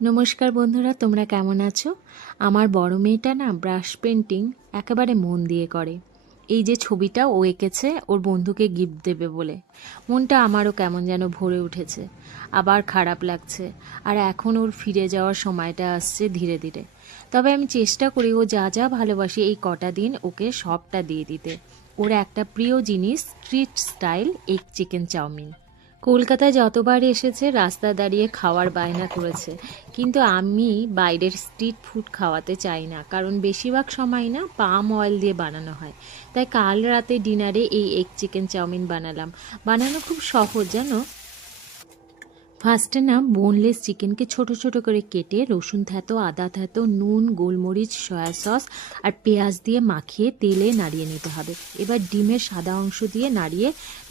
নমস্কার বন্ধুরা, তোমরা কেমন আছো? আমার বড় মেয়েটা না ব্রাশ পেন্টিং একেবারে মন দিয়ে করে। এই যে ছবিটা ও এঁকেছে ওর বন্ধুকে গিফট দেবে বলে, মনটা আমারও কেমন যেন ভরে উঠেছে, আবার খারাপ লাগছে। আর এখন ওর ফিরে যাওয়ার সময়টা আসছে ধীরে ধীরে। তবে আমি চেষ্টা করি ও যা যা ভালোবাসি এই কটা দিন ওকে সবটা দিয়ে দিতে। ওর একটা প্রিয় জিনিস street style egg chicken chowmein. কলকাতায় যতবার এসেছে রাস্তা দাঁড়িয়ে খাওয়ার বায়না করেছে, কিন্তু আমি বাইরের স্ট্রিট ফুড খাওয়াতে চাই না, কারণ বেশিরভাগ সময় না পাম অয়েল দিয়ে বানানো হয়। তাই কাল রাতে ডিনারে এই এগ চিকেন চাউমিন বানালাম। বানানো খুব সহজ জানো। ফার্স্টে না বোনলেস চিকেনকে ছোট ছোট করে কেটে রসুন থ্যাতো, আদা থ্যাতো, নুন, গোলমরিচ, সয়া সস আর পেঁয়াজ দিয়ে মাখিয়ে তেলে নাড়িয়ে নিতে হবে। এবার ডিমের সাদা অংশ দিয়ে নাড়িয়ে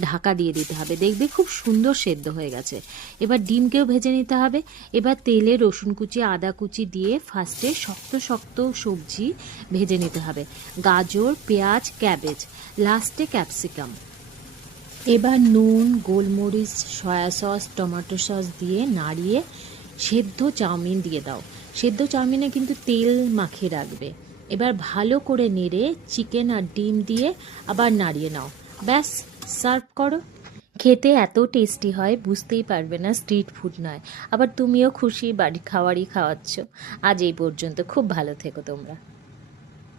ঢাকা দিয়ে দিতে হবে, দেখবে খুব সুন্দর সেদ্ধ হয়ে গেছে। এবার ডিমকেও ভেজে নিতে হবে। এবার তেলে রসুন কুচি, আদা কুচি দিয়ে ফার্স্টে শক্ত শক্ত সবজি ভেজে নিতে হবে, গাজর, পেঁয়াজ, ক্যাবেজ, লাস্টে ক্যাপসিকাম। এবার নুন, গোলমরিচ, সয়া সস, টমেটো সস দিয়ে নাড়িয়ে সেদ্ধ চাউমিন দিয়ে দাও। সেদ্ধ চাউমিনে কিন্তু তেল মাখিয়ে রাখবে। এবার ভালো করে নেড়ে চিকেন আর ডিম দিয়ে আবার নাড়িয়ে নাও। ব্যাস, সার্ভ করো। খেতে এত টেস্টি হয় বুঝতেই পারবে না, স্ট্রিট ফুড নয়। আবার তুমিও খুশি, বাড়ির খাবারই খাওয়াচ্ছ। আজ এই পর্যন্ত, খুব ভালো থেকো তোমরা।